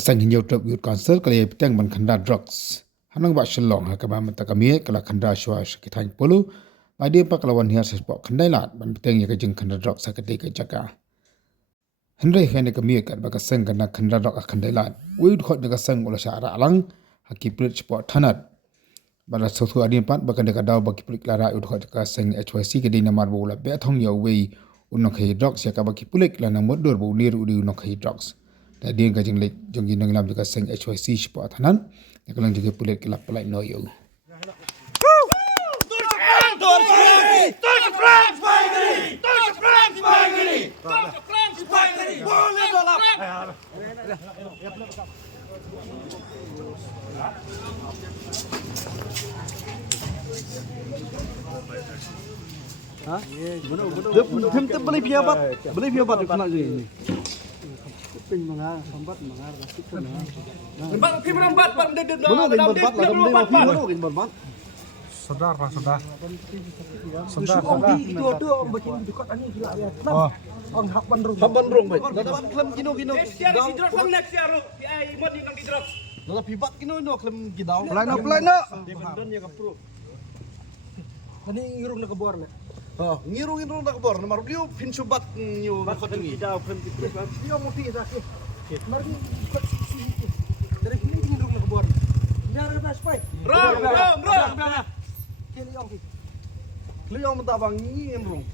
kasang hinjau trap youth council kali petang ban khanda drugs hanang ba shalong ha kaba mata kami kala khanda shwa shkithang polu adi pa kalawan hiar sespo khandai lat ban petang ya kajing khanda drugs sakati ka jaka hendrai hene kami ka ba kasang kana khanda drugs khandai lat weid khot daga sang ola shara alang hakiprit sport thanat bala sothu adi pat ba kanda daw ba kiprit lara weid khot ka sang HYC ke dina mar bola be thong ya we unokhai drugs ya ka ba kipulik lana modur bo nir udi unokhai drugs Tadi kajing lek jongi nang lam juga seng HYC sport tanan nakalang juga pulet kelap pelai no yo Hah? Thêm tiếp beli piabat kena gini. Pin mga sambat mga rasik ko na. Bang pimrambat bang de Bono gin barbat la dam de bono gin barbat. Sedar. Itu macam dekat ani gila ya. Oh, Ang Haban rong baik. Dapat klem gino. Siar si drop bang next siar. Ai mod nang di drop. Dapat pibat gino klem gidaw. pelai no. Kani ngirung na kabuar na. Ngirung nak bor na marbliu pin subat nyu khotingi. Gidaw klem di drop. Dia mo ti sa. Mari ikut si. Dari sini ngirung na kabuar. Biar na spy. Rong. Kliong mentabang ngirung.